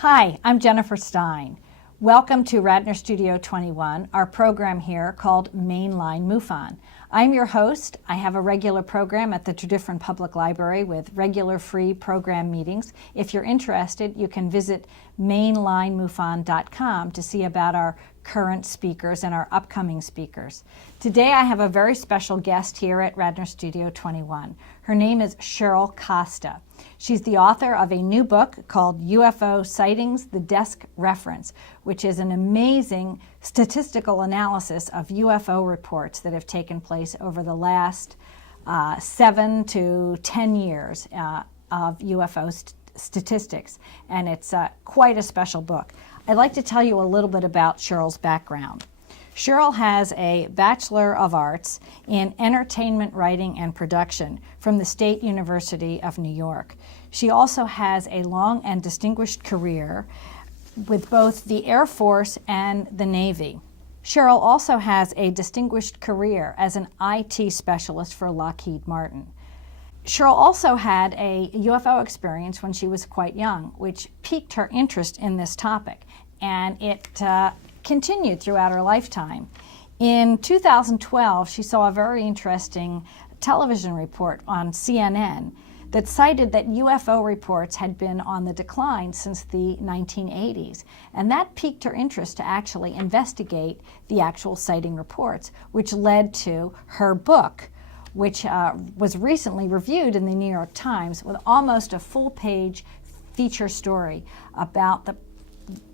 Hi, I'm Jennifer Stein. Welcome to Radnor Studio 21, our program here called Line MUFON. I'm your host. I have a regular program at the Tredyffrin Public Library with regular free program meetings. If you're interested, you can visit mainlinemufon.com to see about our current speakers and our upcoming speakers. Today I have a very special guest here at Radnor Studio 21. Her name is Cheryl Costa. She's the author of a new book called UFO Sightings, the Desk Reference, which is an amazing statistical analysis of UFO reports that have taken place over the last 7 to 10 years of UFO statistics. And it's quite a special book. I'd like to tell you a little bit about Cheryl's background. Cheryl has a Bachelor of Arts in Entertainment Writing and Production from the State University of New York. She also has a long and distinguished career with both the Air Force and the Navy. Cheryl also has a distinguished career as an IT specialist for Lockheed Martin. Cheryl also had a UFO experience when she was quite young, which piqued her interest in this topic, and it continued throughout her lifetime. In 2012, she saw a very interesting television report on CNN that cited that UFO reports had been on the decline since the 1980s, and that piqued her interest to actually investigate the actual sighting reports, which led to her book, which was recently reviewed in the New York Times with almost a full-page feature story about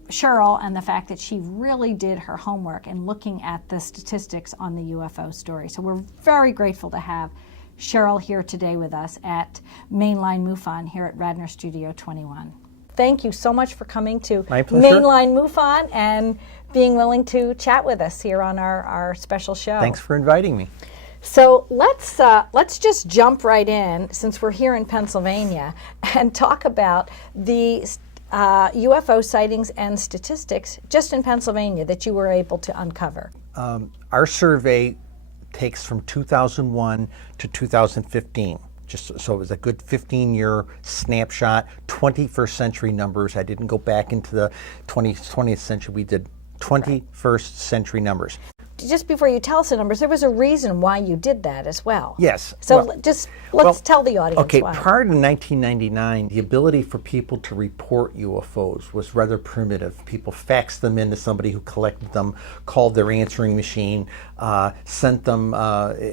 Cheryl and the fact that she really did her homework in looking at the statistics on the UFO story. So we're very grateful to have Cheryl here today with us at Line MUFON here at Radnor Studio 21. Thank you so much for coming to Line MUFON and being willing to chat with us here on our special show. Thanks for inviting me. So let's just jump right in, since we're here in Pennsylvania, and talk about the UFO sightings and statistics just in Pennsylvania that you were able to uncover. Our survey takes from 2001 to 2015. So it was a good 15-year snapshot, 21st century numbers. I didn't go back into the 20th century. We did 21st century numbers. Just before you tell us the numbers, there was a reason why you did that as well. Yes. So let's tell the audience okay, why. Prior to 1999, the ability for people to report UFOs was rather primitive. People faxed them in to somebody who collected them, called their answering machine, sent them,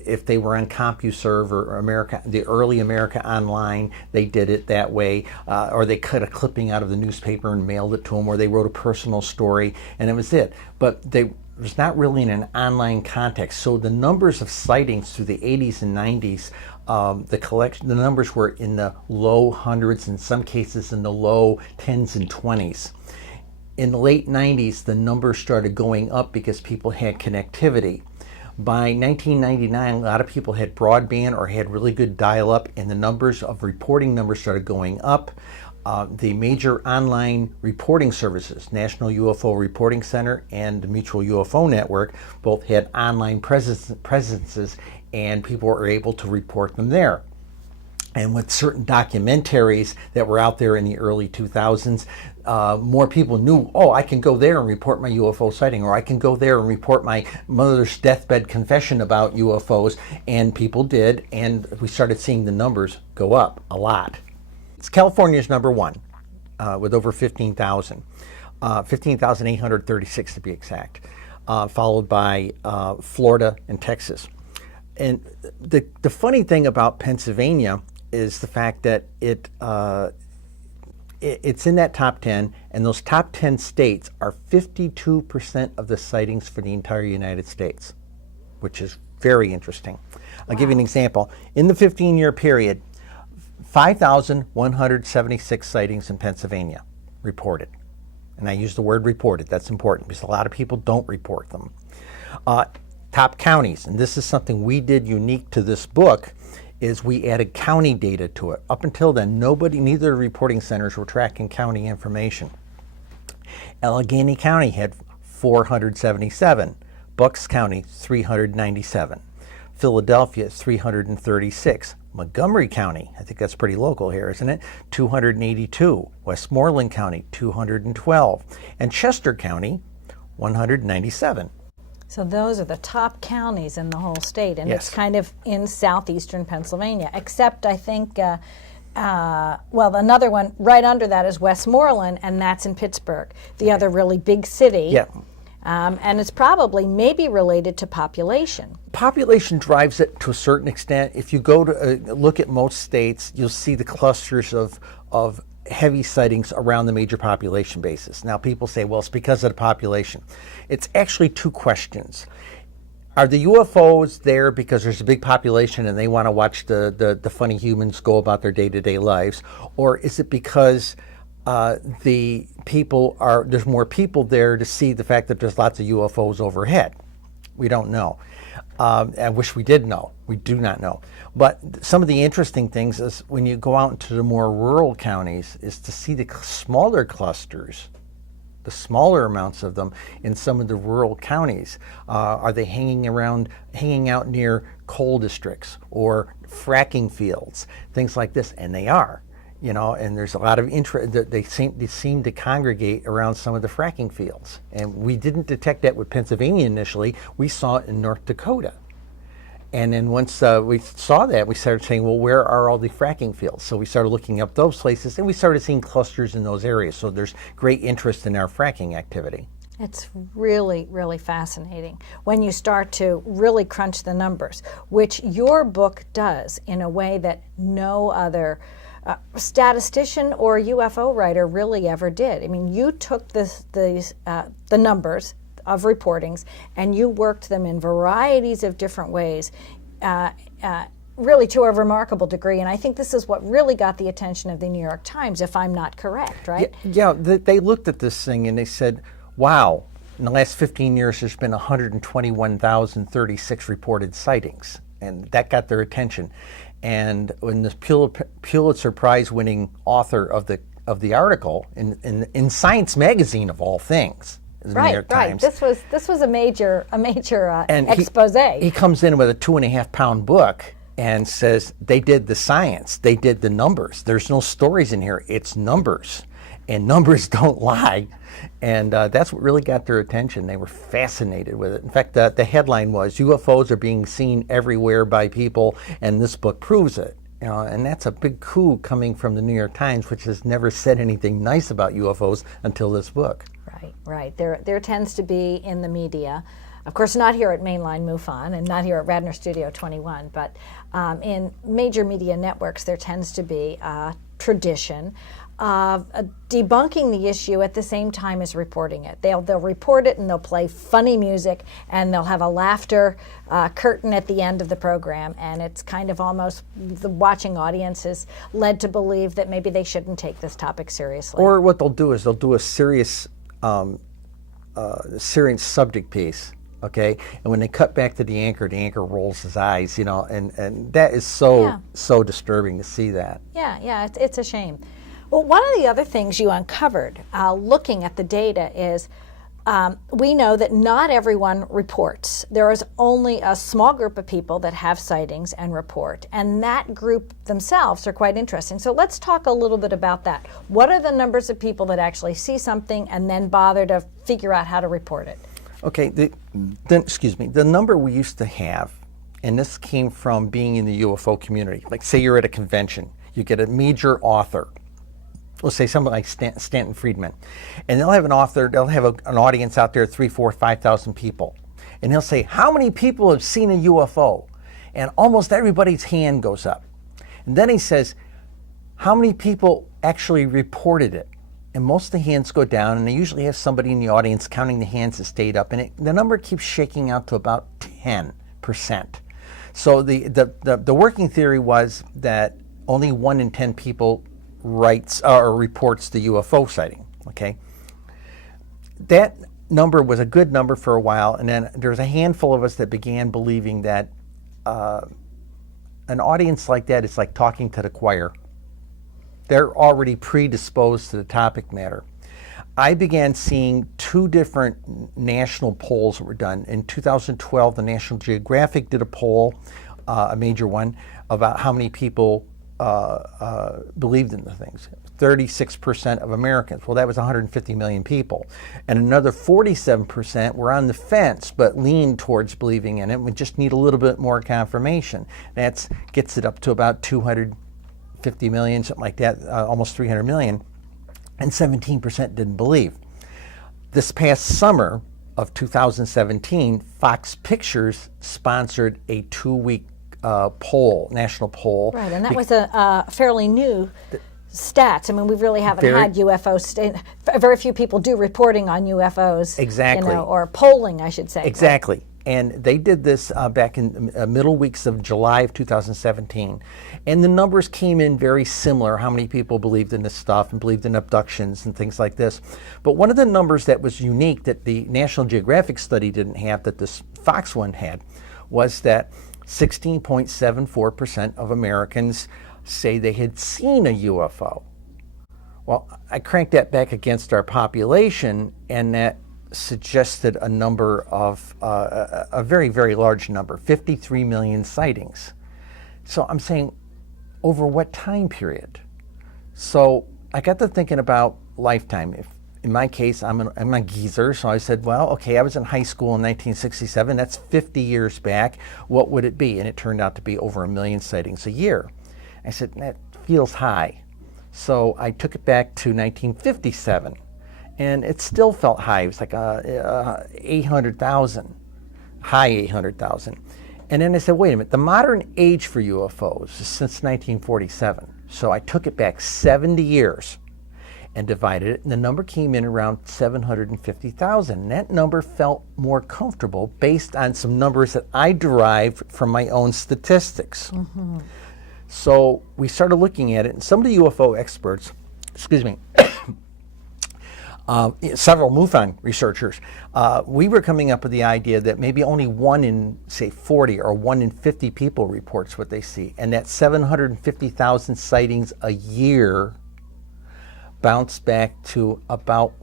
if they were on CompuServe or the early America Online, they did it that way, or they cut a clipping out of the newspaper and mailed it to them, or they wrote a personal story, and it was it. But it was not really in an online context. So the numbers of sightings through the 80s and 90s, the numbers were in the low hundreds, in some cases in the low 10s and 20s. In the late 90s, the numbers started going up because people had connectivity. By 1999, a lot of people had broadband or had really good dial-up, and the numbers of reporting numbers started going up. The major online reporting services, National UFO Reporting Center and the Mutual UFO Network, both had online presences, and people were able to report them there. And with certain documentaries that were out there in the early 2000s, more people knew, oh, I can go there and report my UFO sighting, or I can go there and report my mother's deathbed confession about UFOs, and people did, and we started seeing the numbers go up a lot. California's number one, with over 15,000, 15,836 to be exact, followed by Florida and Texas. And the funny thing about Pennsylvania is the fact that it's in that top 10, and those top 10 states are 52% of the sightings for the entire United States, which is very interesting. I'll give you an example. In the 15-year period, 5,176 sightings in Pennsylvania reported. And I use the word reported. That's important because a lot of people don't report them. Top counties, and this is something we did unique to this book, is we added county data to it. Up until then, neither reporting centers were tracking county information. Allegheny County had 477, Bucks County 397, Philadelphia 336, Montgomery County, I think that's pretty local here, isn't it? 282. Westmoreland County, 212. And Chester County, 197. So those are the top counties in the whole state, and Yes. it's kind of in southeastern Pennsylvania, except I think, well, another one right under that is Westmoreland, and that's in Pittsburgh, the other really big city. Yeah. And it's probably maybe related to population. Population drives it to a certain extent. If you go to look at most states, you'll see the clusters of heavy sightings around the major population bases. Now people say, well, it's because of the population. It's actually two questions. Are the UFOs there because there's a big population and they want to watch the funny humans go about their day-to-day lives? Or is it because there's more people there to see the fact that there's lots of UFOs overhead? We don't know. I wish we did know. We do not know. But some of the interesting things is when you go out into the more rural counties is to see the smaller clusters, the smaller amounts of them in some of the rural counties. Are they hanging out near coal districts or fracking fields, things like this? And they are. And there's a lot of interest. They seem to congregate around some of the fracking fields. And we didn't detect that with Pennsylvania initially. We saw it in North Dakota. And then once we saw that, we started saying, well, where are all the fracking fields? So we started looking up those places, and we started seeing clusters in those areas. So there's great interest in our fracking activity. It's really, really fascinating when you start to really crunch the numbers, which your book does in a way that no other statistician or UFO writer really ever did. I mean, you took the numbers of reportings and you worked them in varieties of different ways, really to a remarkable degree. And I think this is what really got the attention of the New York Times, if I'm not correct, right? Yeah, they looked at this thing and they said, wow, in the last 15 years there's been 121,036 reported sightings. And that got their attention. And when this Pulitzer Prize-winning author of the article in Science magazine of all things, the New York Times, This was a major and expose. He comes in with a 2.5-pound book and says they did the science, they did the numbers. There's no stories in here. It's numbers, and numbers don't lie. And that's what really got their attention. They were fascinated with it. In fact, the headline was, UFOs are being seen everywhere by people, and this book proves it. And that's a big coup coming from the New York Times, which has never said anything nice about UFOs until this book. Right. There tends to be in the media, of course not here at Line MUFON and not here at Radnor Studio 21, but in major media networks there tends to be a tradition of debunking the issue at the same time as reporting it. They'll report it and they'll play funny music and they'll have a laughter curtain at the end of the program, and it's kind of almost the watching audience is led to believe that maybe they shouldn't take this topic seriously. Or what they'll do is they'll do a serious subject piece, okay? And when they cut back to the anchor rolls his eyes, and that is so disturbing to see that. Yeah, it's a shame. Well, one of the other things you uncovered looking at the data is we know that not everyone reports. There is only a small group of people that have sightings and report, and that group themselves are quite interesting. So let's talk a little bit about that. What are the numbers of people that actually see something and then bother to figure out how to report it? Okay, the number we used to have, and this came from being in the UFO community, like say you're at a convention, you get a major author, let's say someone like Stanton Friedman, and they'll have an audience out there, 3,000, 4,000, 5,000 people, and they'll say, how many people have seen a UFO? And almost everybody's hand goes up. And then he says, how many people actually reported it? And most of the hands go down, and they usually have somebody in the audience counting the hands that stayed up, and the number keeps shaking out to about 10%. So the working theory was that only 1 in 10 people writes or reports the UFO sighting. Okay, that number was a good number for a while, and then there's a handful of us that began believing that an audience like that is like talking to the choir. They're already predisposed to the topic matter. I began seeing 2 different national polls that were done. In 2012, the National Geographic did a poll a major one, about how many people believed in the things. 36% of Americans. Well, that was 150 million people. And another 47% were on the fence, but leaned towards believing in it. We just need a little bit more confirmation. That gets it up to about 250 million, something like that, almost 300 million. And 17% didn't believe. This past summer of 2017, Fox Pictures sponsored a 2-week poll, national poll. Right, and that was a fairly new stats. I mean, we really haven't had UFOs. Very few people do reporting on UFOs. Exactly. Or polling, I should say. Exactly. Right? And they did this back in middle weeks of July of 2017. And the numbers came in very similar, how many people believed in this stuff and believed in abductions and things like this. But one of the numbers that was unique that the National Geographic study didn't have, that this Fox one had, was that 16.74% of Americans say they had seen a UFO. Well, I cranked that back against our population, and that suggested a number of, a very, very large number, 53 million sightings. So I'm saying, over what time period? So I got to thinking about lifetime. If, in my case, I'm a geezer, so I said, well, okay, I was in high school in 1967, that's 50 years back, what would it be? And it turned out to be over 1 million sightings a year. I said, that feels high. So I took it back to 1957, and it still felt high. It was like 800,000, high 800,000. And then I said, wait a minute, the modern age for UFOs is since 1947. So I took it back 70 years and divided it, and the number came in around 750,000. And that number felt more comfortable based on some numbers that I derived from my own statistics. Mm-hmm. So we started looking at it, and some of the UFO experts, several MUFON researchers, we were coming up with the idea that maybe only 1 in, say, 40 or 1 in 50 people reports what they see, and that 750,000 sightings a year bounced back to about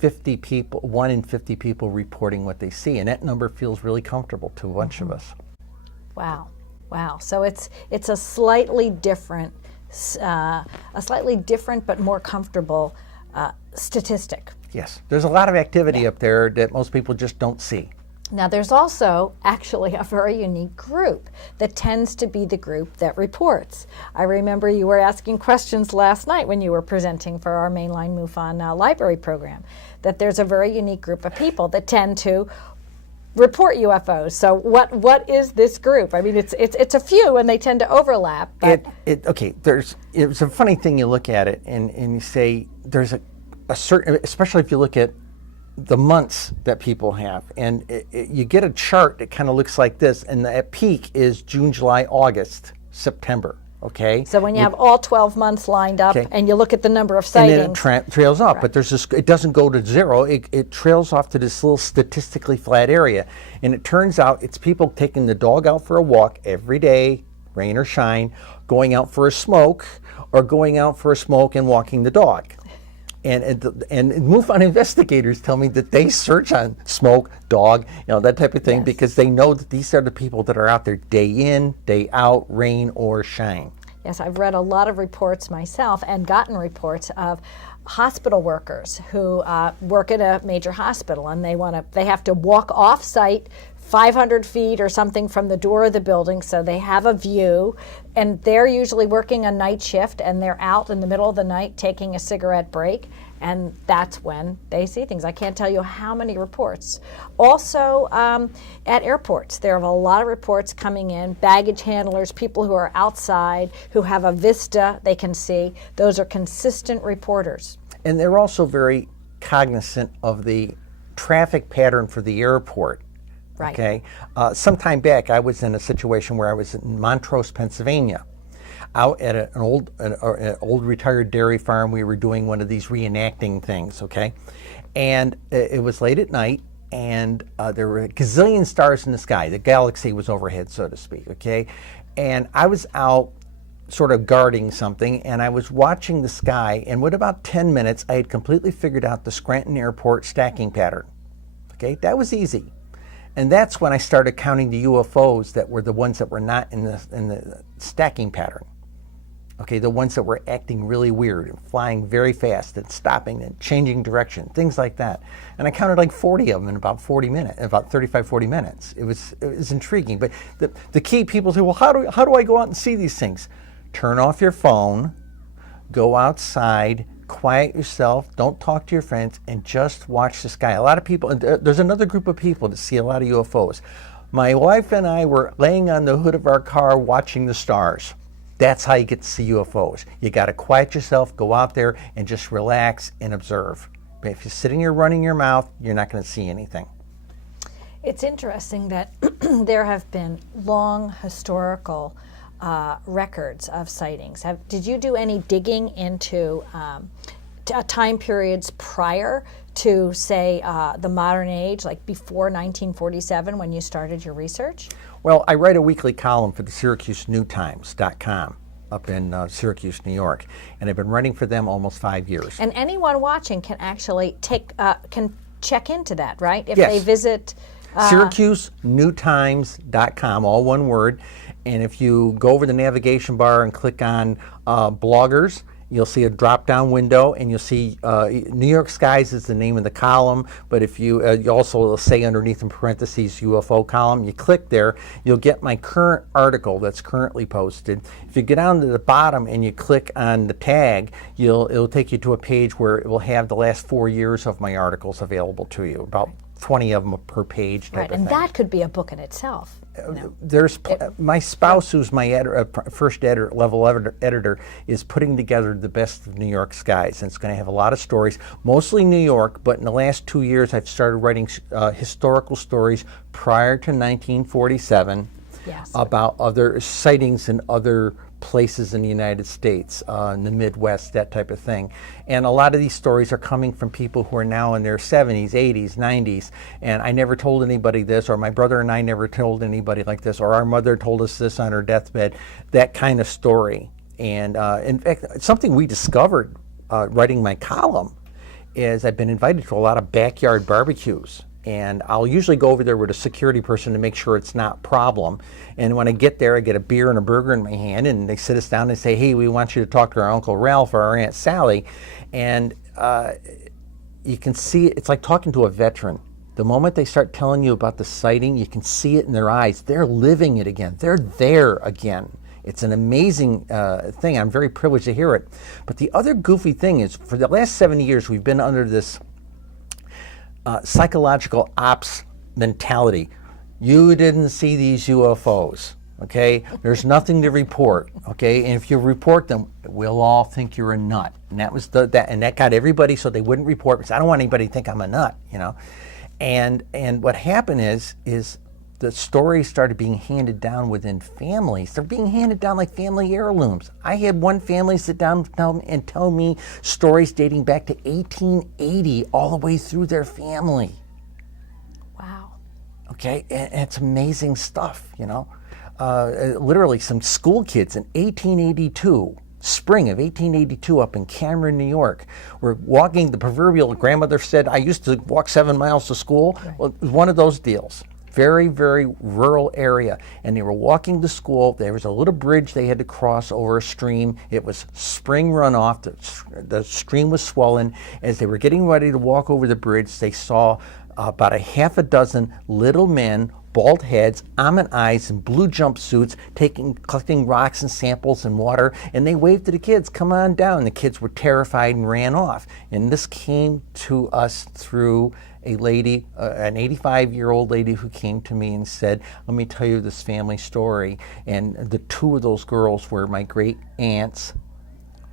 50 people, 1 in 50 people reporting what they see, and that number feels really comfortable to a bunch of us. Wow. Wow, so it's a slightly different but more comfortable statistic. Yes, there's a lot of activity up there that most people just don't see. Now, there's also actually a very unique group that tends to be the group that reports. I remember you were asking questions last night when you were presenting for our mainline MUFON library program, that there's a very unique group of people that tend to report UFOs. So what is this group? I mean, it's a few, and they tend to overlap. But it's a funny thing. You look at it and you say there's a certain, especially if you look at the months that people have, and you get a chart that kind of looks like this, and the peak is June, July, August, September. Okay. So when you have all 12 months lined up, and you look at the number of sightings, and then it trails off. Right. But there's this, it doesn't go to zero. It trails off to this little statistically flat area, and it turns out it's people taking the dog out for a walk every day, rain or shine, going out for a smoke, or going out for a smoke and walking the dog. And MUFON investigators tell me that they search on smoke, dog, that type of thing, yes, because they know that these are the people that are out there day in, day out, rain or shine. Yes, I've read a lot of reports myself and gotten reports of hospital workers who work at a major hospital, and they have to walk off site 500 feet or something from the door of the building, so they have a view, and they're usually working a night shift, and they're out in the middle of the night taking a cigarette break, and that's when they see things. I can't tell you how many reports. Also, at airports, there are a lot of reports coming in, baggage handlers, people who are outside, who have a vista they can see. Those are consistent reporters. And they're also very cognizant of the traffic pattern for the airport. Right. Okay. Some time back, I was in a situation where I was in Montrose, Pennsylvania, out at an old retired dairy farm. We were doing one of these reenacting things. Okay, and it was late at night, and there were a gazillion stars in the sky. The galaxy was overhead, so to speak. Okay, and I was out sort of guarding something, and I was watching the sky. And within about 10 minutes, I had completely figured out the Scranton Airport stacking pattern. Okay, that was easy. And that's when I started counting the UFOs that were the ones that were not in the stacking pattern. Okay, the ones that were acting really weird and flying very fast and stopping and changing direction, things like that. And I counted like 40 of them in about 35, 40 minutes. It was intriguing. But the key, people say, well, how do I go out and see these things? Turn off your phone, go outside, quiet yourself, don't talk to your friends, and just watch the sky. A lot of people, there's another group of people that see a lot of UFOs. My wife and I were laying on the hood of our car watching the stars. That's how you get to see UFOs. You got to quiet yourself, go out there, and just relax and observe. But if you're sitting here running your mouth, you're not going to see anything. It's interesting that there have been long historical records of sightings. Did you do any digging into time periods prior to, say, the modern age, like before 1947 when you started your research? Well, I write a weekly column for the SyracuseNewTimes.com up in Syracuse, New York, and I've been writing for them almost 5 years. And anyone watching can actually can check into that, right? If yes. they visit SyracuseNewTimes.com, all one word. And if you go over the navigation bar and click on bloggers, you'll see a drop-down window, and you'll see New York Skies is the name of the column, but if you also say underneath in parentheses UFO column, you click there, you'll get my current article that's currently posted. If you get down to the bottom and you click on the tag, it'll take you to a page where it will have the last 4 years of my articles available to you, about 20 of them per page type of and thing. that could be a book in itself. There's my spouse, who's my first level editor, is putting together the best of New York skies, and it's going to have a lot of stories, mostly New York. But in the last 2 years, I've started writing historical stories prior to 1947 about other sightings in other places in the United States, in the Midwest, that type of thing. And a lot of these stories are coming from people who are now in their 70s, 80s, 90s, and I never told anybody this, or my brother and I never told anybody like this, or our mother told us this on her deathbed, that kind of story. And in fact, something we discovered writing my column is I've been invited to a lot of backyard barbecues. And I'll usually go over there with a security person to make sure it's not a problem. And when I get there, I get a beer and a burger in my hand, and they sit us down and say, hey, we want you to talk to our Uncle Ralph or our Aunt Sally. And you can see it's like talking to a veteran. The moment they start telling you about the sighting, you can see it in their eyes. They're living it again. They're there again. It's an amazing thing. I'm very privileged to hear it. But the other goofy thing is, for the last 70 years, we've been under this psychological ops mentality. You didn't see these UFOs, okay? There's nothing to report, okay? And if you report them, we'll all think you're a nut. And that was that got everybody, so they wouldn't report, because I don't want anybody to think I'm a nut, you know? And what happened is the stories started being handed down within families. They're being handed down like family heirlooms. I had one family sit down and tell me stories dating back to 1880 all the way through their family. Wow. Okay, and it's amazing stuff, you know. Literally some school kids in 1882, spring of 1882 up in Cameron, New York, were walking, the proverbial grandmother said, I used to walk 7 miles to school. Right. Well, it was one of those deals. Very, very rural area, and they were walking to school. There was a little bridge they had to cross over a stream. It was spring runoff. The stream was swollen. As they were getting ready to walk over the bridge, they saw about a half a dozen little men, bald heads, almond eyes, and blue jumpsuits, collecting rocks and samples and water, and they waved to the kids, come on down. The kids were terrified and ran off. And this came to us through a lady, an 85-year-old lady, who came to me and said, let me tell you this family story. And the two of those girls were my great aunts.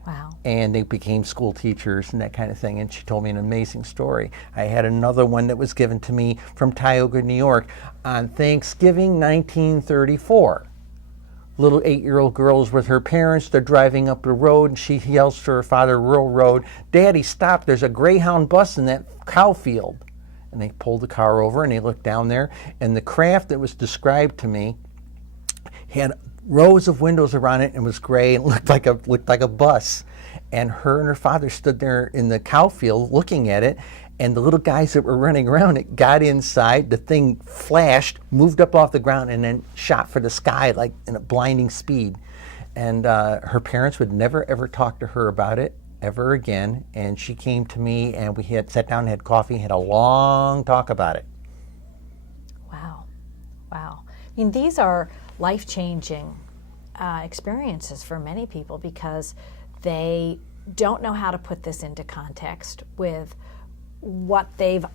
Wow. And they became school teachers and that kind of thing. And she told me an amazing story. I had another one that was given to me from Tioga, New York on Thanksgiving 1934. Little 8-year-old girl's with her parents. They're driving up the road, and she yells to her father, rural road, Daddy, stop, there's a Greyhound bus in that cow field. And they pulled the car over, and they looked down there, and the craft that was described to me had rows of windows around it and was gray and looked like a bus. And her father stood there in the cow field looking at it, And the little guys that were running around it got inside, the thing flashed, moved up off the ground, and then shot for the sky like in a blinding speed. And her parents would never ever talk to her about it ever again. And she came to me, and we had sat down and had coffee and had a long talk about it. Wow. Wow. I mean, these are life-changing experiences for many people because they don't know how to put this into context with what they've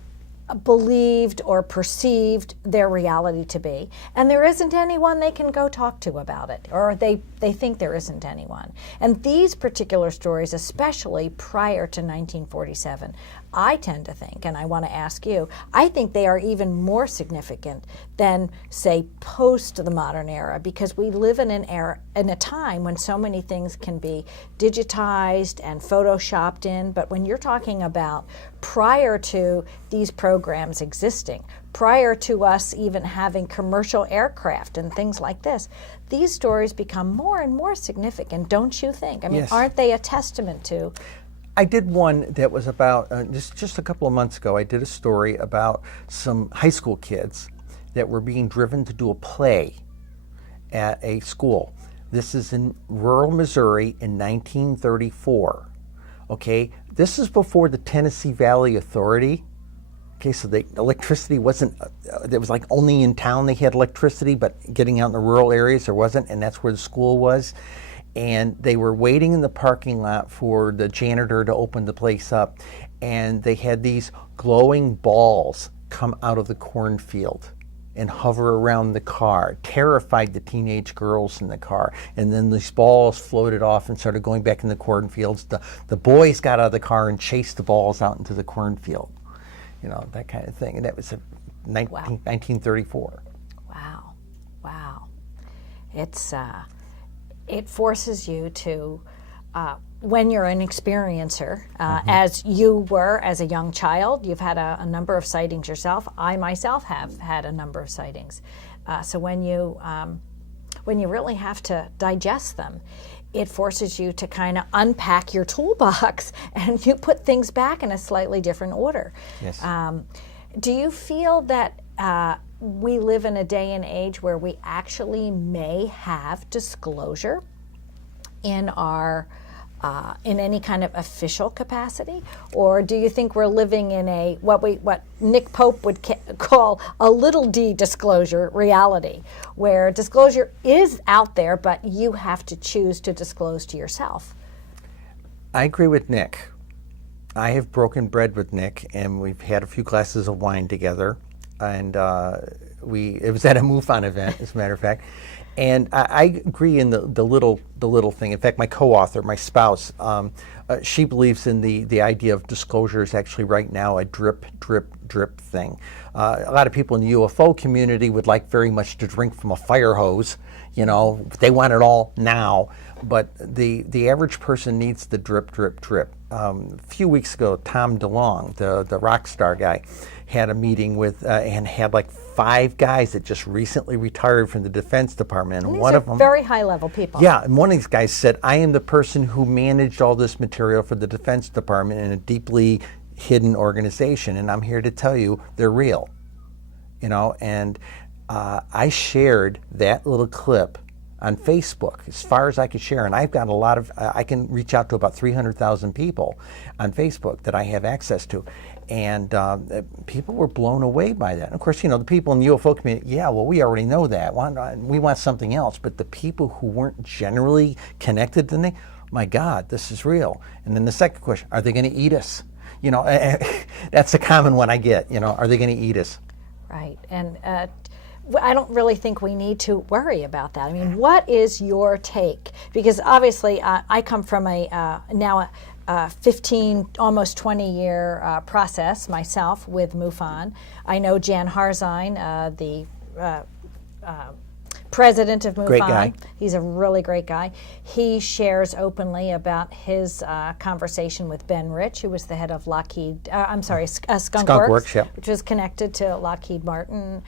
believed or perceived their reality to be, and there isn't anyone they can go talk to about it, or they think there isn't anyone. And these particular stories, especially prior to 1947, I tend to think, and I want to ask you, I think they are even more significant than, say, post the modern era, because we live in an era, in a time when so many things can be digitized and photoshopped in. But when you're talking about prior to these programs existing, prior to us even having commercial aircraft and things like this, these stories become more and more significant, don't you think? I mean, Yes. Aren't they a testament to? I did one that was about, just a couple of months ago, I did a story about some high school kids that were being driven to do a play at a school. This is in rural Missouri in 1934. Okay, this is before the Tennessee Valley Authority. Okay, so the electricity wasn't, it was like only in town they had electricity, but getting out in the rural areas there wasn't, and that's where the school was. And they were waiting in the parking lot for the janitor to open the place up, and they had these glowing balls come out of the cornfield and hover around the car, terrified the teenage girls in the car. And then these balls floated off and started going back in the cornfields. The boys got out of the car and chased the balls out into the cornfield. You know, that kind of thing. And that was 1934. Wow. Wow. It forces you to, when you're an experiencer, as you were as a young child, you've had a number of sightings yourself. I myself have had a number of sightings. So when you really have to digest them, it forces you to kind of unpack your toolbox and you put things back in a slightly different order. Yes. Do you feel that we live in a day and age where we actually may have disclosure in our in any kind of official capacity, or do you think we're living in a what Nick Pope would call a little d disclosure reality, where disclosure is out there, but you have to choose to disclose to yourself? I agree with Nick. I have broken bread with Nick, and we've had a few glasses of wine together, and it was at a MUFON event, as a matter of fact. And I agree in the little thing. In fact, my co-author, my spouse, she believes in the idea of disclosure is actually right now a drip, drip, drip thing. A lot of people in the UFO community would like very much to drink from a fire hose. You know, they want it all now. But the average person needs the drip, drip, drip. A few weeks ago, Tom DeLonge, the rock star guy, had a meeting with and had like 5 guys that just recently retired from the Defense Department. And and these one are of them, very high-level people. yeah, and one of these guys said, "I am the person who managed all this material for the Defense Department in a deeply hidden organization, and I'm here to tell you they're real." You know, and I shared that little clip on Facebook as far as I could share, and I've got a lot of, I can reach out to about 300,000 people on Facebook that I have access to, and people were blown away by that. And of course, you know, the people in the UFO community, yeah, well, we already know that. We want something else. But the people who weren't generally connected to me, my God, this is real. And then the second question, are they going to eat us? You know, that's a common one I get. You know, are they going to eat us? Right. And I don't really think we need to worry about that. I mean, what is your take? Because obviously I come from now a 15, almost 20-year process myself with MUFON. I know Jan Harzine, the president of MUFON. Great guy. He's a really great guy. He shares openly about his conversation with Ben Rich, who was the head of Skunk Works, yep. which was connected to Lockheed Martin.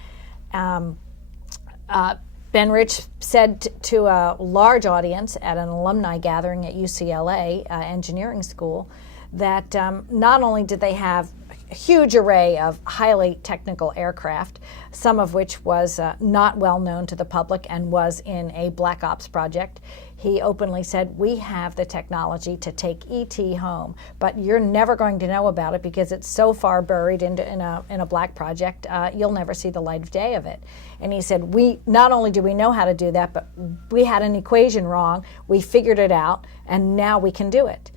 Ben Rich said to a large audience at an alumni gathering at UCLA Engineering School that not only did they have huge array of highly technical aircraft, some of which was not well known to the public and was in a black ops project. He openly said, we have the technology to take ET home, but you're never going to know about it because it's so far buried in a black project, you'll never see the light of day of it. And he said, we not only do we know how to do that, but we had an equation wrong, we figured it out, and now we can do it.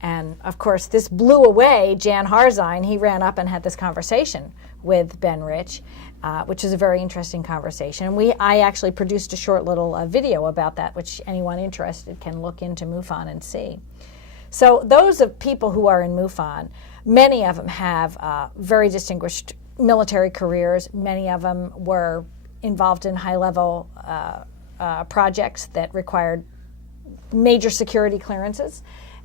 And of course, this blew away Jan Harzine. He ran up and had this conversation with Ben Rich, which is a very interesting conversation. And I actually produced a short little video about that, which anyone interested can look into MUFON and see. So those of people who are in MUFON, many of them have very distinguished military careers. Many of them were involved in high-level projects that required major security clearances.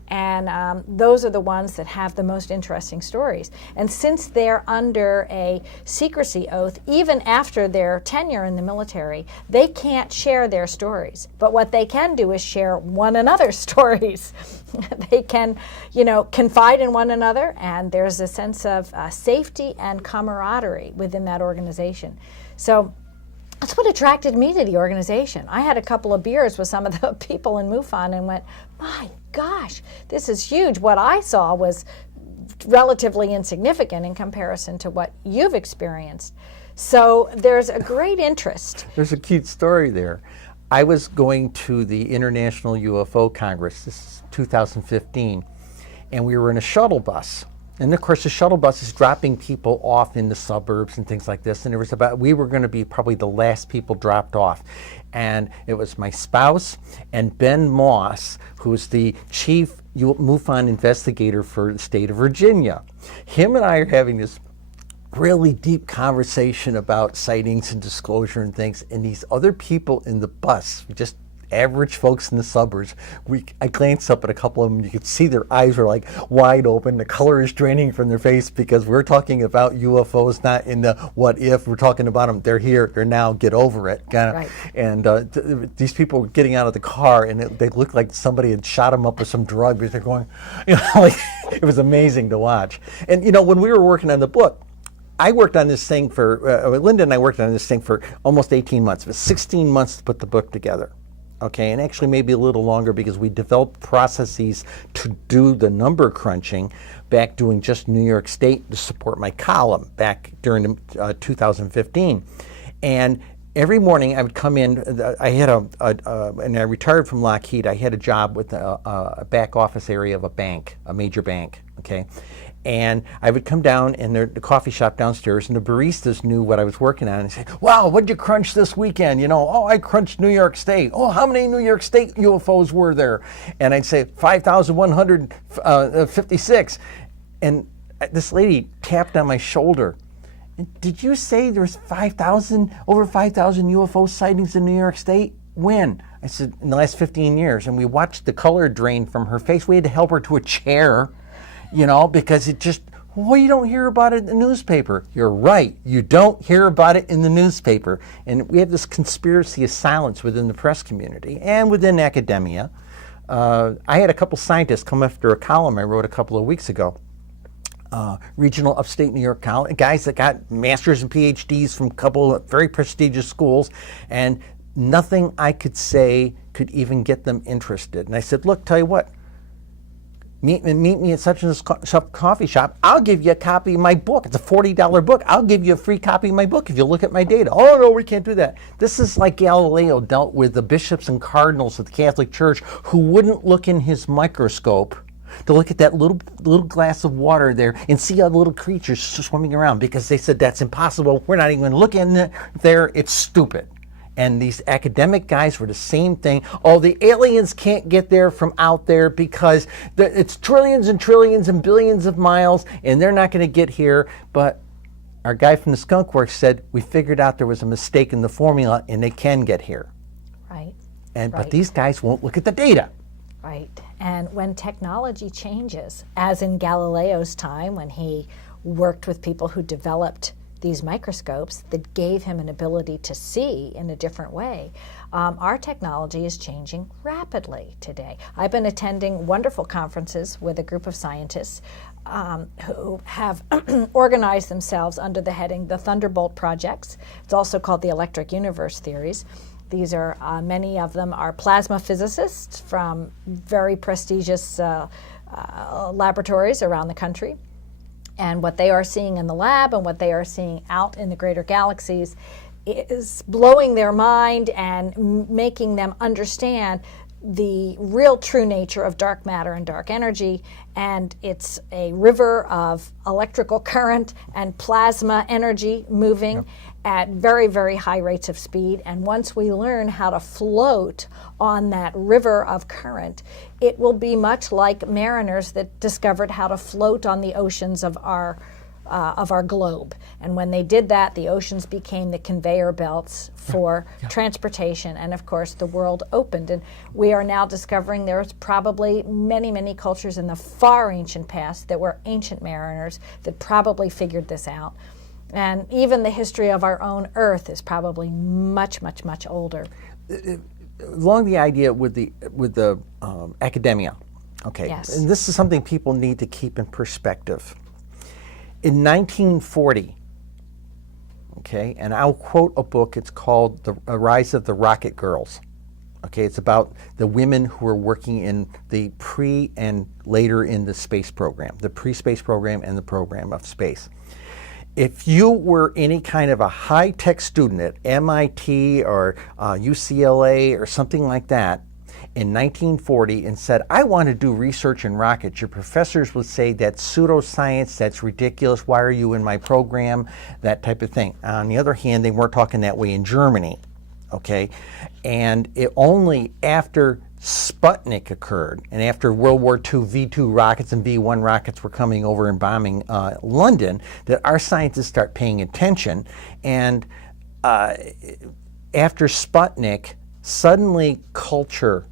And those are the ones that have the most interesting stories. And since they're under a secrecy oath, even after their tenure in the military, they can't share their stories. But what they can do is share one another's stories. They can, confide in one another, and there's a sense of safety and camaraderie within that organization. So that's what attracted me to the organization. I had a couple of beers with some of the people in MUFON and went, my gosh, this is huge. What I saw was relatively insignificant in comparison to what you've experienced. So there's a great interest. There's a cute story there. I was going to the International UFO Congress, this is 2015, and we were in a shuttle bus. And of course, the shuttle bus is dropping people off in the suburbs and things like this. And we were going to be probably the last people dropped off. And it was my spouse and Ben Moss, who is the chief MUFON investigator for the state of Virginia. Him and I are having this really deep conversation about sightings and disclosure and things. And these other people in the bus, just average folks in the suburbs, I glanced up at a couple of them, you could see their eyes were like wide open, the color is draining from their face because we're talking about UFOs, not in the what if, we're talking about them, they're here, they're now, get over it. Right. And these people were getting out of the car and they looked like somebody had shot them up with some drug because they're going, like, it was amazing to watch. And when we were working on the book, I worked on this thing for, Linda and I worked on this thing for almost 18 months. It was 16 months to put the book together. Okay, and actually maybe a little longer because we developed processes to do the number crunching back doing just New York State to support my column back during 2015. And every morning I would come in, I had and I retired from Lockheed, I had a job with a back office area of a bank, a major bank, okay? And I would come down in the coffee shop downstairs, and the baristas knew what I was working on and say, wow, what'd you crunch this weekend? Oh, I crunched New York State. Oh, how many New York State UFOs were there? And I'd say 5,156. And this lady tapped on my shoulder. Did you say there's over 5,000 UFO sightings in New York State? When? I said, in the last 15 years. And we watched the color drain from her face. We had to help her to a chair. Because it just, you don't hear about it in the newspaper. You're right, you don't hear about it in the newspaper. And we have this conspiracy of silence within the press community and within academia. I had a couple scientists come after a column I wrote a couple of weeks ago. Regional upstate New York guys that got masters and PhDs from a couple of very prestigious schools, and nothing I could say could even get them interested. And I said, look, tell you what, Meet me at such and such coffee shop. I'll give you a copy of my book. It's a $40 book. I'll give you a free copy of my book if you look at my data. Oh, no, we can't do that. This is like Galileo dealt with the bishops and cardinals of the Catholic Church who wouldn't look in his microscope to look at that little glass of water there and see all the little creatures swimming around because they said that's impossible. We're not even going to look in there. It's stupid. And these academic guys were the same thing. Oh, the aliens can't get there from out there because it's trillions and trillions and billions of miles and they're not going to get here. But our guy from the Skunk Works said, we figured out there was a mistake in the formula and they can get here. Right. But these guys won't look at the data. Right. And when technology changes, as in Galileo's time when he worked with people who developed these microscopes that gave him an ability to see in a different way. Our technology is changing rapidly today. I've been attending wonderful conferences with a group of scientists who have organized themselves under the heading the Thunderbolt Projects. It's also called the Electric Universe Theories. These are, many of them are plasma physicists from very prestigious laboratories around the country. And what they are seeing in the lab and what they are seeing out in the greater galaxies is blowing their mind and making them understand the real true nature of dark matter and dark energy. And it's a river of electrical current and plasma energy moving at very, very high rates of speed. And once we learn how to float on that river of current, it will be much like mariners that discovered how to float on the oceans of our globe. And when they did that, the oceans became the conveyor belts for transportation, and of course the world opened. And we are now discovering there's probably many, many cultures in the far ancient past that were ancient mariners that probably figured this out. And even the history of our own Earth is probably much, much, much older. Along the idea with the academia, okay, Yes. And this is something people need to keep in perspective. In 1940, okay, and I'll quote a book, it's called The Rise of the Rocket Girls. Okay, it's about the women who were working in the pre and later in the space program, the pre-space program and the program of space. If you were any kind of a high-tech student at MIT or UCLA or something like that in 1940 and said, I want to do research in rockets, your professors would say that's pseudoscience, that's ridiculous, why are you in my program, that type of thing. On the other hand, they weren't talking that way in Germany, okay? And it only after Sputnik occurred, and after World War II, V-2 rockets and V-1 rockets were coming over and bombing London, that our scientists start paying attention. And after Sputnik, suddenly culture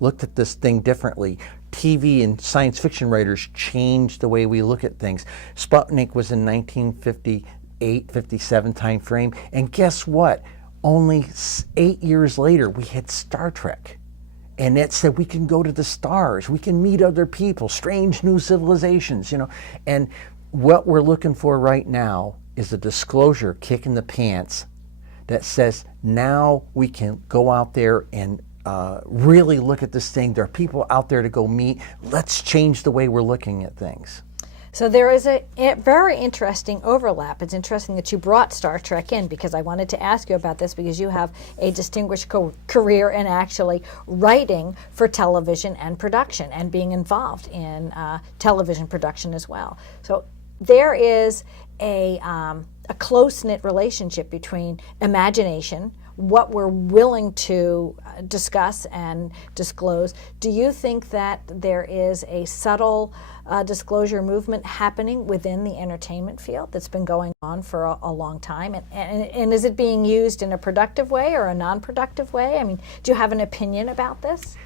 looked at this thing differently. TV and science fiction writers changed the way we look at things. Sputnik was in 1958, 57 time frame, and guess what? Only 8 years later, we had Star Trek. And it said we can go to the stars, we can meet other people, strange new civilizations, you know. And what we're looking for right now is a disclosure, kick in the pants, that says now we can go out there and really look at this thing. There are people out there to go meet. Let's change the way we're looking at things. So there is a very interesting overlap. It's interesting that you brought Star Trek in, because I wanted to ask you about this, because you have a distinguished career in actually writing for television and production and being involved in television production as well. So there is a close-knit relationship between imagination, what we're willing to discuss and disclose. Do you think that there is a subtle disclosure movement happening within the entertainment field that's been going on for a long time? And is it being used in a productive way or a non-productive way? I mean, do you have an opinion about this?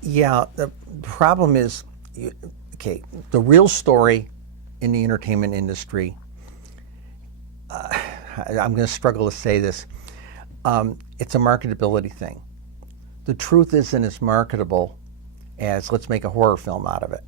Yeah, the problem is, okay, the real story in the entertainment industry, I'm going to struggle to say this, it's a marketability thing. The truth isn't as marketable as let's make a horror film out of it.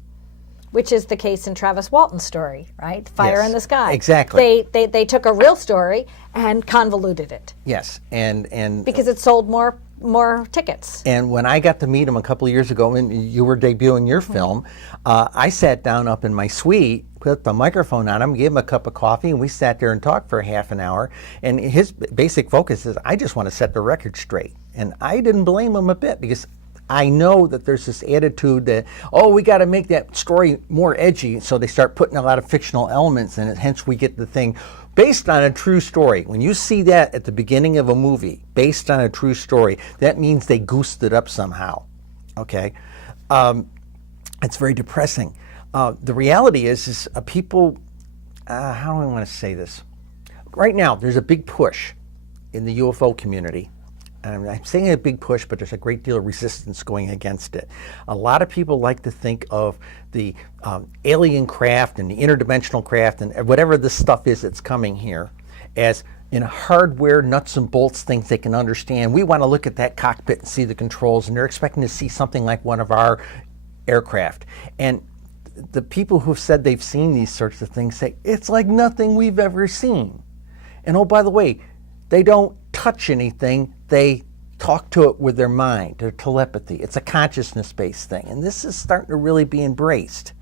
Which is the case in Travis Walton's story, right? Fire in the Sky. Exactly. They took a real story and convoluted it. Yes, and because it sold more tickets. And when I got to meet him a couple of years ago, and you were debuting your film, I sat down up in my suite, put the microphone on him, gave him a cup of coffee, and we sat there and talked for half an hour. And his basic focus is, I just want to set the record straight. And I didn't blame him a bit, because I know that there's this attitude that, oh, we got to make that story more edgy, so they start putting a lot of fictional elements in it, hence we get the thing based on a true story. When you see that at the beginning of a movie, based on a true story, that means they goosed it up somehow, okay? It's very depressing. The reality is people, how do I want to say this? Right now, there's a big push in the UFO community, I'm saying a big push, but there's a great deal of resistance going against it. A lot of people like to think of the alien craft and the interdimensional craft and whatever this stuff is that's coming here as in hardware, nuts and bolts, things they can understand. We want to look at that cockpit and see the controls, and they're expecting to see something like one of our aircraft. And the people who've said they've seen these sorts of things say, it's like nothing we've ever seen. And oh, by the way, they don't touch anything, they talk to it with their mind, their telepathy. It's a consciousness-based thing, and this is starting to really be embraced.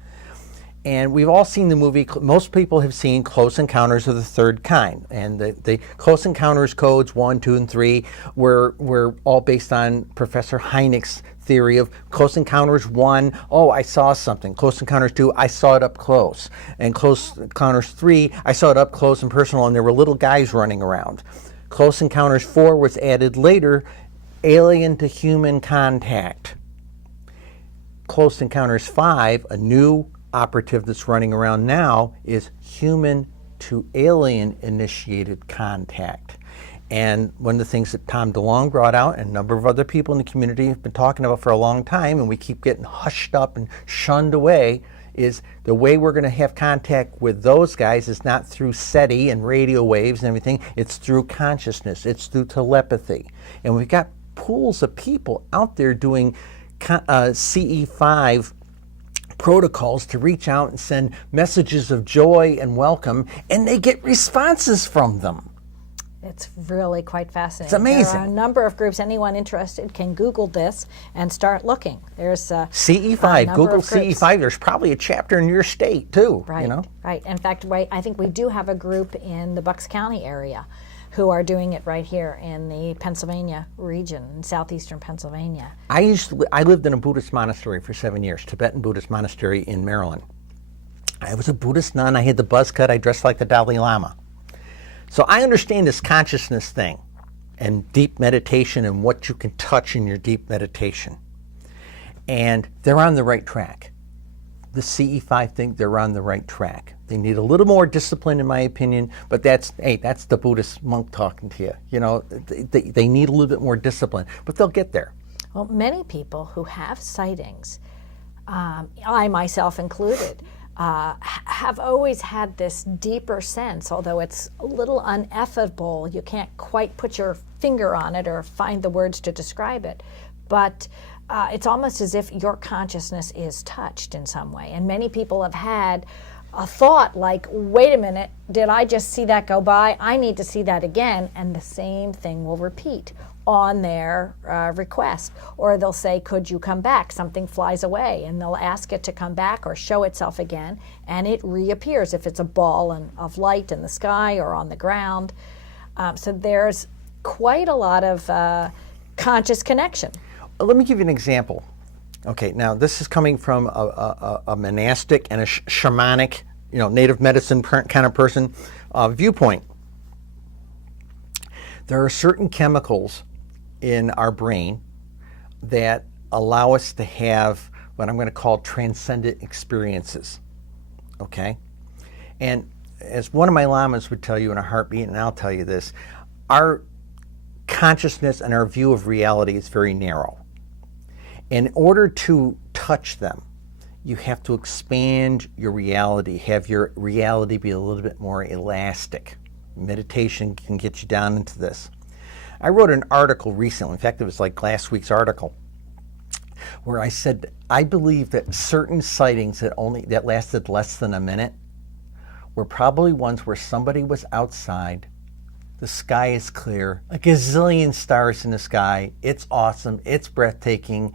And we've all seen the movie, most people have seen Close Encounters of the Third Kind. And the Close Encounters codes 1, 2, and 3 were all based on Professor Hynek's theory of Close Encounters 1, oh, I saw something. Close Encounters 2, I saw it up close. And Close Encounters 3, I saw it up close and personal, and there were little guys running around. Close Encounters 4 was added later, alien to human contact. Close Encounters 5, a new operative that's running around now, is human to alien initiated contact. And one of the things that Tom DeLonge brought out, and a number of other people in the community have been talking about for a long time, and we keep getting hushed up and shunned away, is the way we're going to have contact with those guys is not through SETI and radio waves and everything, it's through consciousness, it's through telepathy. And we've got pools of people out there doing CE5 protocols to reach out and send messages of joy and welcome, and they get responses from them. It's really quite fascinating. It's amazing. There are a number of groups. Anyone interested can Google this and start looking. There's CE5. Google CE5. There's probably a chapter in your state too. Right. You know? Right. In fact, I think we do have a group in the Bucks County area who are doing it right here in the Pennsylvania region, in southeastern Pennsylvania. I lived in a Buddhist monastery for 7 years, Tibetan Buddhist monastery in Maryland. I was a Buddhist nun. I had the buzz cut. I dressed like the Dalai Lama. So I understand this consciousness thing and deep meditation and what you can touch in your deep meditation. And they're on the right track. The CE5 thing, they're on the right track. They need a little more discipline, in my opinion, but that's the Buddhist monk talking to you. You know, they need a little bit more discipline, but they'll get there. Well, many people who have sightings, I myself included, have always had this deeper sense, although it's a little ineffable. You can't quite put your finger on it or find the words to describe it, but it's almost as if your consciousness is touched in some way. And many people have had a thought like, wait a minute, did I just see that go by? I need to see that again. And the same thing will repeat on their request. Or they'll say, could you come back? Something flies away, and they'll ask it to come back or show itself again, and it reappears if it's a ball of light in the sky or on the ground. So there's quite a lot of conscious connection. Let me give you an example. Okay, now this is coming from a monastic and a shamanic, native medicine kind of person viewpoint. There are certain chemicals in our brain that allow us to have what I'm going to call transcendent experiences. Okay? And as one of my lamas would tell you in a heartbeat, and I'll tell you this, our consciousness and our view of reality is very narrow. In order to touch them, you have to expand your reality, have your reality be a little bit more elastic. Meditation can get you down into this. I wrote an article recently, in fact it was like last week's article, where I said I believe that certain sightings that lasted less than a minute were probably ones where somebody was outside, the sky is clear, a gazillion stars in the sky, it's awesome, it's breathtaking,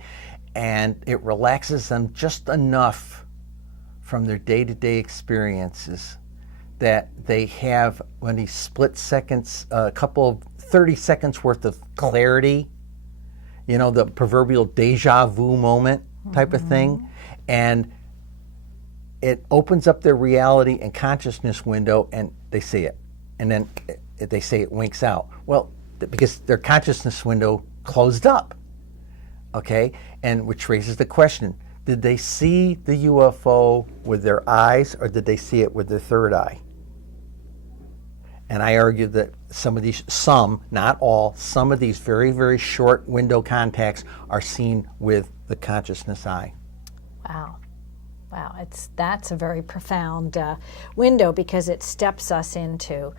and it relaxes them just enough from their day-to-day experiences that they have, when these split seconds, a couple of 30 seconds worth of clarity, the proverbial deja vu moment type of thing, and it opens up their reality and consciousness window, and they see it. And then they say it winks out. Well, because their consciousness window closed up, okay? And which raises the question, did they see the UFO with their eyes, or did they see it with their third eye? And I argue that not all, some of these very, very short window contacts are seen with the consciousness eye. Wow. Wow, that's a very profound window, because it steps us into,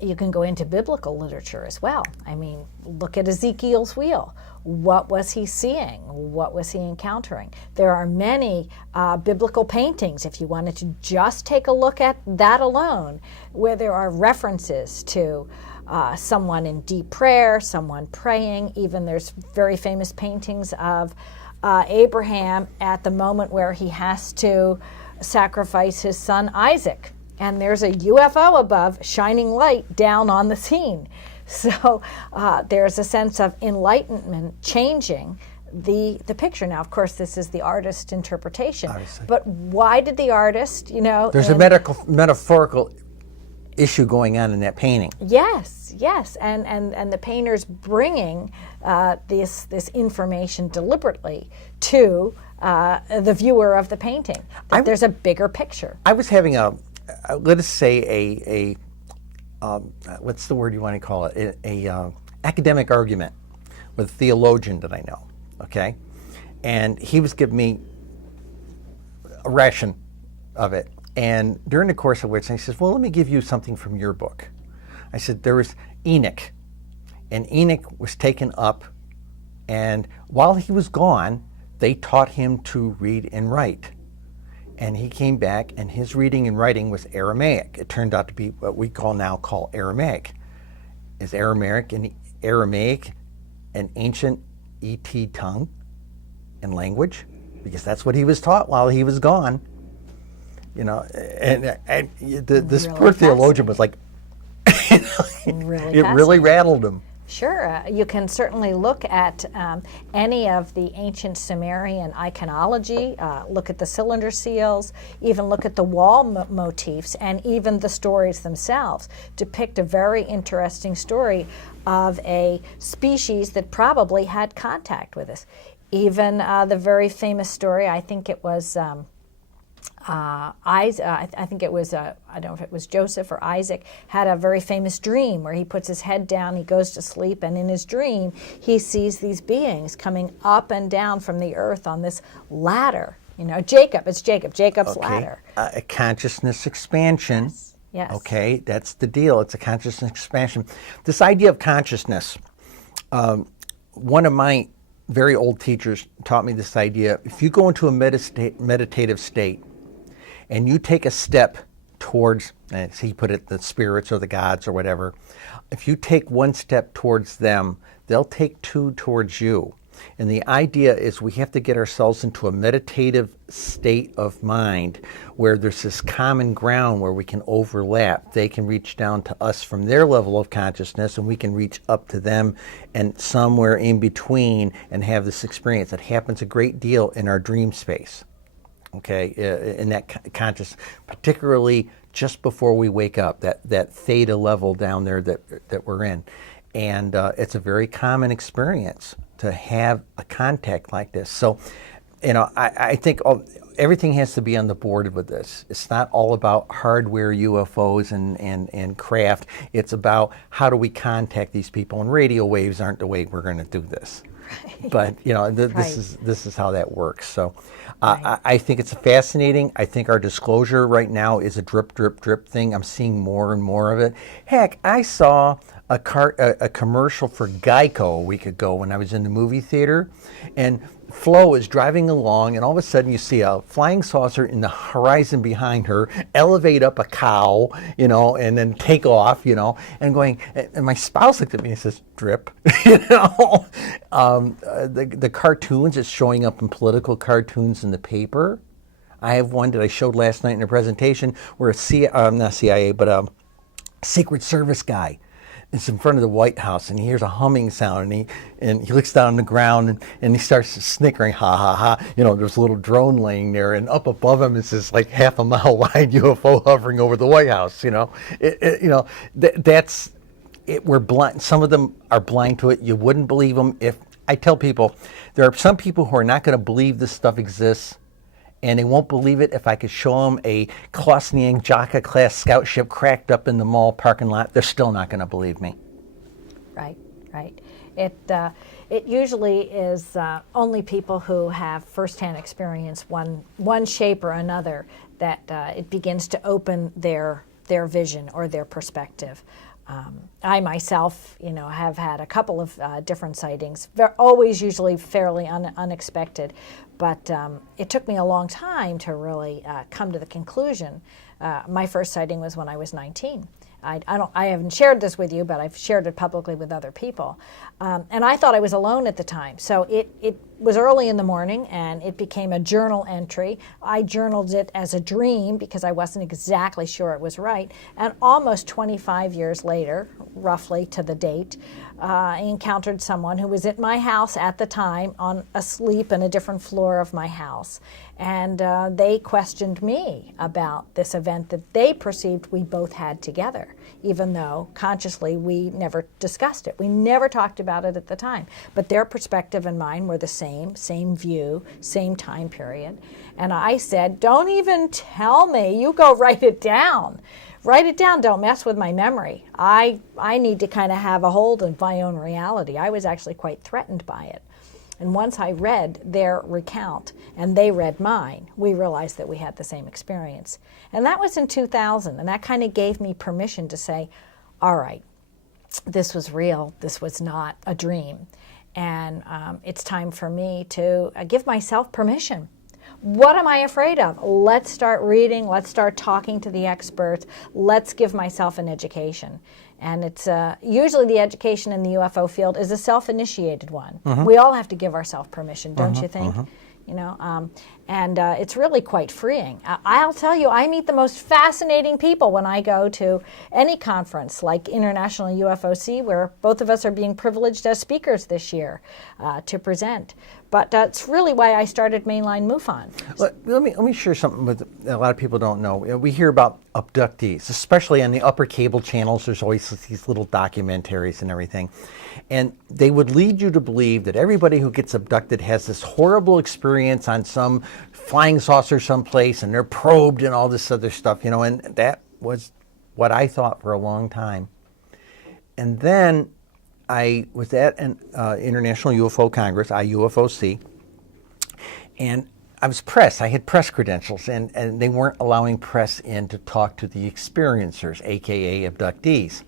you can go into biblical literature as well. I mean, look at Ezekiel's wheel. What was he seeing? What was he encountering? There are many biblical paintings, if you wanted to just take a look at that alone, where there are references to someone in deep prayer, someone praying. Even there's very famous paintings of Abraham at the moment where he has to sacrifice his son Isaac, and there's a UFO above shining light down on the scene. So there's a sense of enlightenment changing the picture. Now, of course, this is the artist's interpretation, Obviously. But why did the artist, There's a metaphorical issue going on in that painting. Yes, and the painter's bringing this information deliberately to the viewer of the painting, that there's a bigger picture. I was having let us say what's the word you want to call it? A academic argument with a theologian that I know, okay? And he was giving me a ration of it. And during the course of which, he says, well, let me give you something from your book. I said, there was Enoch, and Enoch was taken up, and while he was gone, they taught him to read and write. And he came back, and his reading and writing was Aramaic. It turned out to be what we call Aramaic. Is Aramaic an ancient ET tongue and language? Because that's what he was taught while he was gone. And this Really poor theologian was like, Really it really rattled him. Sure, you can certainly look at any of the ancient Sumerian iconology, look at the cylinder seals, even look at the wall motifs, and even the stories themselves depict a very interesting story of a species that probably had contact with us. Even the very famous story, I think it was I think it was, I don't know if it was Joseph or Isaac, had a very famous dream where he puts his head down, he goes to sleep, and in his dream he sees these beings coming up and down from the earth on this ladder. Jacob's ladder. A consciousness expansion. Yes. Okay, that's the deal. It's a consciousness expansion. This idea of consciousness, one of my very old teachers taught me this idea. If you go into a meditative state, and you take a step towards, as he put it, the spirits or the gods or whatever, if you take one step towards them, they'll take two towards you. And the idea is we have to get ourselves into a meditative state of mind where there's this common ground where we can overlap. They can reach down to us from their level of consciousness, and we can reach up to them and somewhere in between and have this experience. It happens a great deal in our dream space. Okay, in that conscious, particularly just before we wake up, that theta level down there that we're in. And it's a very common experience to have a contact like this. So, I think everything has to be on the board with this. It's not all about hardware UFOs and craft. It's about how do we contact these people, and radio waves aren't the way we're going to do this. Right. But this is how that works. So I think it's fascinating. I think our disclosure right now is a drip, drip, drip thing. I'm seeing more and more of it. Heck, I saw a commercial for Geico a week ago when I was in the movie theater, and Flo is driving along, and all of a sudden you see a flying saucer in the horizon behind her elevate up a cow, and then take off, and going. And my spouse looked at me and says, "Drip," The cartoons, it's showing up in political cartoons in the paper. I have one that I showed last night in a presentation where not CIA, but Secret Service guy. It's in front of the White House, and he hears a humming sound, and he looks down on the ground, and he starts snickering, ha, ha, ha. There's a little drone laying there, and up above him is this like half a mile wide UFO hovering over the White House, That's it. We're blind. Some of them are blind to it. You wouldn't believe them. If I tell people, there are some people who are not going to believe this stuff exists, and they won't believe it if I could show them a Klosniak Jaka class scout ship cracked up in the mall parking lot. They're still not going to believe me. Right, right. It usually is only people who have firsthand experience one shape or another that it begins to open their vision or their perspective. I myself, have had a couple of different sightings, always usually fairly unexpected, but it took me a long time to really come to the conclusion. My first sighting was when I was 19. I haven't shared this with you, but I've shared it publicly with other people. And I thought I was alone at the time. So it was early in the morning, and it became a journal entry. I journaled it as a dream because I wasn't exactly sure it was right. And almost 25 years later, roughly to the date, I encountered someone who was at my house at the time, asleep in a different floor of my house. And they questioned me about this event that they perceived we both had together, even though consciously we never discussed it. We never talked about it at the time. But their perspective and mine were the same view, same time period. And I said, don't even tell me, you go write it down. Write it down, don't mess with my memory. I need to kind of have a hold of my own reality. I was actually quite threatened by it. And once I read their recount and they read mine, we realized that we had the same experience. And that was in 2000, and that kind of gave me permission to say, all right, this was real, this was not a dream. And it's time for me to give myself permission. What am I afraid of? Let's start reading, let's start talking to the experts, let's give myself an education. And it's usually the education in the UFO field is a self-initiated one. Mm-hmm. We all have to give ourselves permission, don't you think? Mm-hmm. And it's really quite freeing. I'll tell you, I meet the most fascinating people when I go to any conference like International UFOC, where both of us are being privileged as speakers this year to present. But that's really why I started Mainline MUFON. Let me share something with a lot of people don't know. We hear about abductees, especially on the upper cable channels. There's always these little documentaries and everything. And they would lead you to believe that everybody who gets abducted has this horrible experience on some flying saucer someplace, and they're probed and all this other stuff, and that was what I thought for a long time. And then I was at an International UFO Congress, IUFOC, and I was press. I had press credentials, and they weren't allowing press in to talk to the experiencers, aka abductees.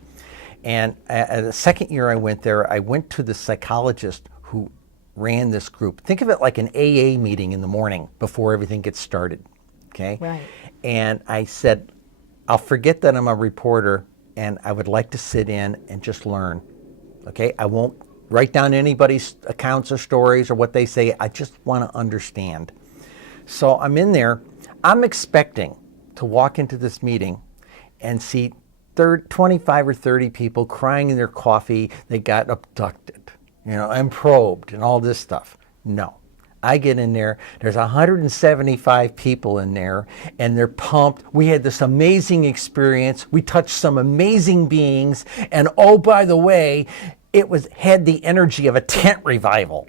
And the second year I went there, I went to the psychologist who ran this group. Think of it like an AA meeting in the morning before everything gets started, okay? Right. And I said, I'll forget that I'm a reporter, and I would like to sit in and just learn, okay? I won't write down anybody's accounts or stories or what they say. I just want to understand. So I'm in there. I'm expecting to walk into this meeting and see 25 or 30 people crying in their coffee. They got abducted, and probed and all this stuff. No. I get in there, there's 175 people in there, and they're pumped. We had this amazing experience. We touched some amazing beings, and oh, by the way, it had the energy of a tent revival.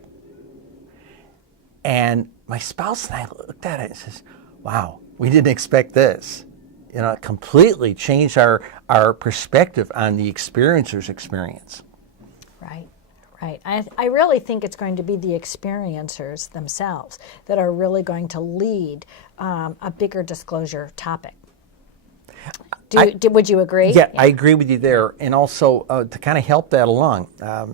And my spouse and I looked at it and says, wow, we didn't expect this. It completely changed our perspective on the experiencer's experience. Right. Right. I really think it's going to be the experiencers themselves that are really going to lead a bigger disclosure topic. Would you agree? Yeah, I agree with you there. And also, to kind of help that along,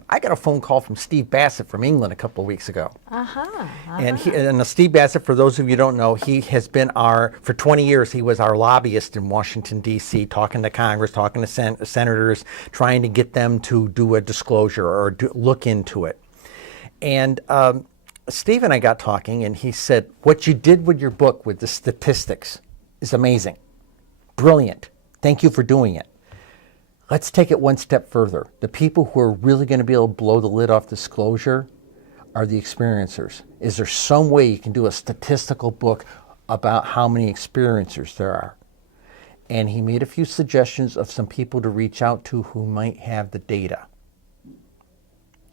I got a phone call from Steve Bassett from England a couple of weeks ago. And Steve Bassett, for those of you who don't know, he has been for 20 years, he was our lobbyist in Washington, D.C., talking to Congress, talking to senators, trying to get them to do a disclosure or look into it. And Steve and I got talking, and he said, what you did with your book with the statistics is amazing. Brilliant. Thank you for doing it. Let's take it one step further. The people who are really going to be able to blow the lid off disclosure are the experiencers. Is there some way you can do a statistical book about how many experiencers there are? And he made a few suggestions of some people to reach out to who might have the data.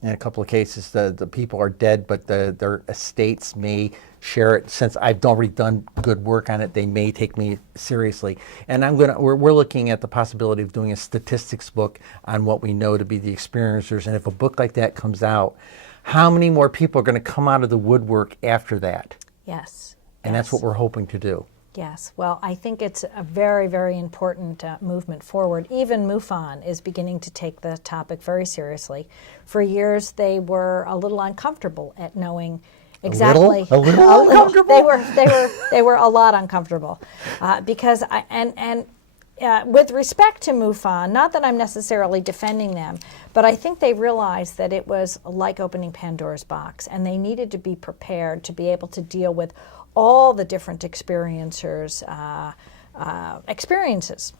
In a couple of cases, the people are dead, but their estates may share it. Since I've already done good work on it, they may take me seriously. And we're looking at the possibility of doing a statistics book on what we know to be the experiencers. And if a book like that comes out, how many more people are going to come out of the woodwork after that? Yes. And that's what we're hoping to do. Yes, well, I think it's a very, very important movement forward. Even MUFON is beginning to take the topic very seriously. For years, they were a little uncomfortable at knowing exactly. A little uncomfortable. They were a lot uncomfortable because with respect to MUFON, not that I'm necessarily defending them, but I think they realized that it was like opening Pandora's box, and they needed to be prepared to be able to deal with all the different experiencers' experiences.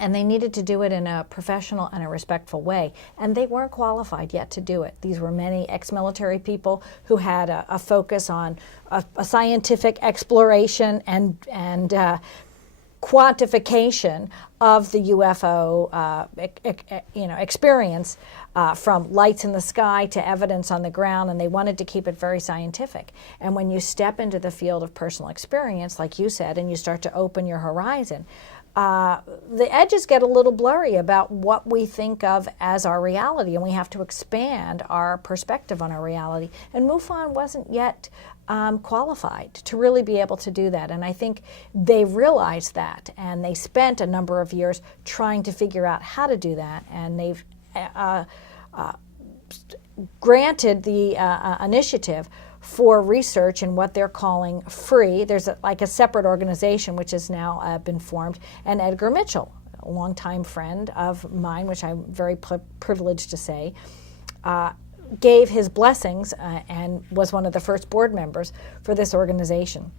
And they needed to do it in a professional and a respectful way. And they weren't qualified yet to do it. These were many ex-military people who had a focus on a scientific exploration and quantification of the UFO experience, from lights in the sky to evidence on the ground, and they wanted to keep it very scientific. And when you step into the field of personal experience, like you said, and you start to open your horizon, the edges get a little blurry about what we think of as our reality, and we have to expand our perspective on our reality. And MUFON wasn't yet qualified to really be able to do that. And I think they realized that, and they spent a number of years trying to figure out how to do that, and they've granted the initiative for research in what they're calling free. There's a separate organization which has now been formed, and Edgar Mitchell, a longtime friend of mine, which I'm very privileged to say, gave his blessings and was one of the first board members for this organization.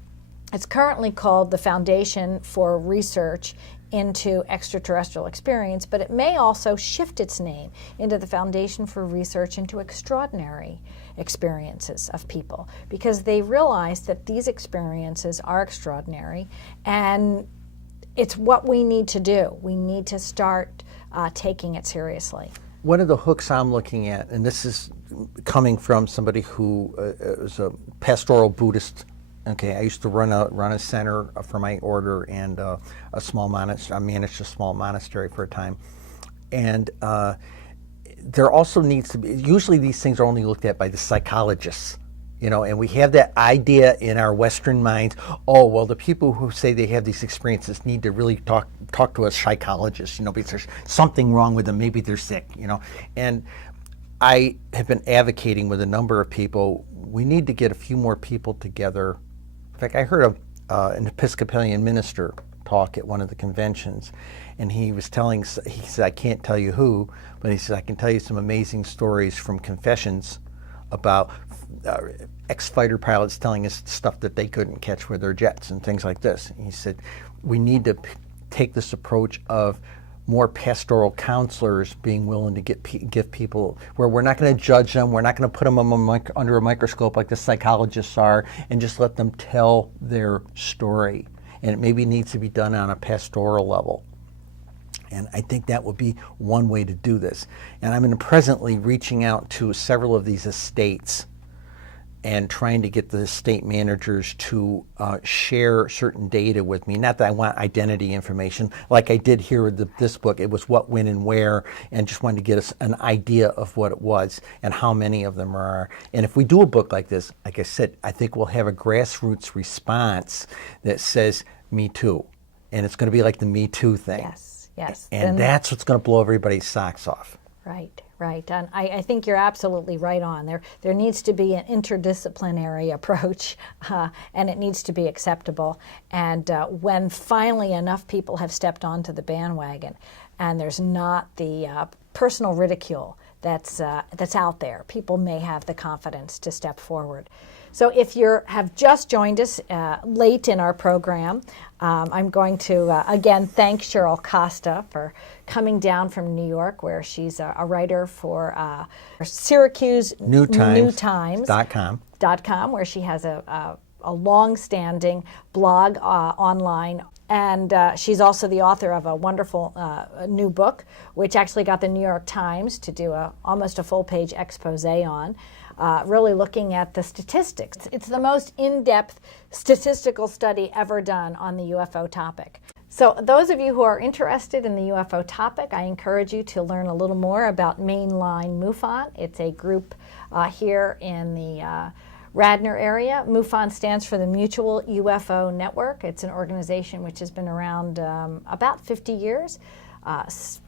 It's currently called the Foundation for Research into Extraterrestrial Experience, but it may also shift its name into the Foundation for Research into Extraordinary Experiences of People, because they realize that these experiences are extraordinary, and it's what we need to do. We need to start taking it seriously. One of the hooks I'm looking at, and this is coming from somebody who is a pastoral Buddhist. Okay, I used to run a center for my order and a small monastery. I managed a small monastery for a time, and there also needs to be. Usually, these things are only looked at by the psychologists, and we have that idea in our Western minds. Oh, well, the people who say they have these experiences need to really talk to a psychologist, because there's something wrong with them. Maybe they're sick, and I have been advocating with a number of people. We need to get a few more people together. In fact, I heard an Episcopalian minister talk at one of the conventions, and he said, I can't tell you who, but he said, I can tell you some amazing stories from confessions about ex-fighter pilots telling us stuff that they couldn't catch with their jets and things like this. And he said, we need to take this approach of more pastoral counselors being willing to give people, where we're not going to judge them, we're not going to put them under a microscope like the psychologists are, and just let them tell their story. And it maybe needs to be done on a pastoral level. And I think that would be one way to do this. And I'm presently reaching out to several of these estates and trying to get the estate managers to share certain data with me. Not that I want identity information, like I did here with this book. It was what, when, and where, and just wanted to get us an idea of what it was and how many of them are. And if we do a book like this, like I said, I think we'll have a grassroots response that says, me too. And it's going to be like the Me Too thing. Yes. And that's what's going to blow everybody's socks off. Right. And I think you're absolutely right on. There needs to be an interdisciplinary approach, and it needs to be acceptable. And when finally enough people have stepped onto the bandwagon, and there's not the personal ridicule that's out there, people may have the confidence to step forward. So if you have just joined us late in our program, I'm going to again thank Cheryl Costa for coming down from New York, where she's a writer for Syracuse Newtimes.com, where she has a long-standing blog online And she's also the author of a wonderful new book, which actually got the New York Times to do almost a full-page expose on, really looking at the statistics. It's the most in-depth statistical study ever done on the UFO topic. So those of you who are interested in the UFO topic, I encourage you to learn a little more about Line MUFON. It's a group here in the Radnor area. MUFON stands for the Mutual UFO Network. It's an organization which has been around about 50 years,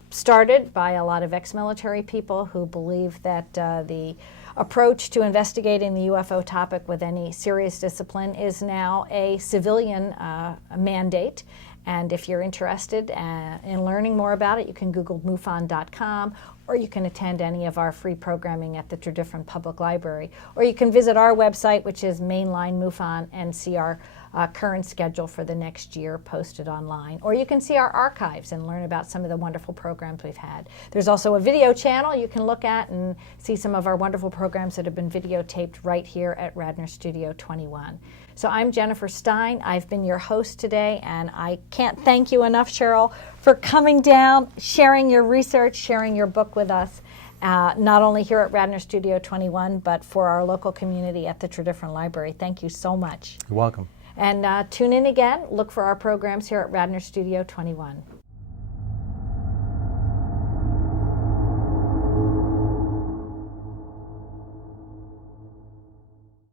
started by a lot of ex-military people who believe that the approach to investigating the UFO topic with any serious discipline is now a civilian mandate. And if you're interested in learning more about it, you can Google MUFON.com, or you can attend any of our free programming at the Tredyffrin Public Library. Or you can visit our website, which is Mainline MUFON, and see our current schedule for the next year posted online. Or you can see our archives and learn about some of the wonderful programs we've had. There's also a video channel you can look at and see some of our wonderful programs that have been videotaped right here at Radnor Studio 21. So I'm Jennifer Stein. I've been your host today, and I can't thank you enough, Cheryl, for coming down, sharing your research, sharing your book with us, not only here at Radnor Studio 21, but for our local community at the Tredyffrin Library. Thank you so much. You're welcome. And tune in again. Look for our programs here at Radnor Studio 21.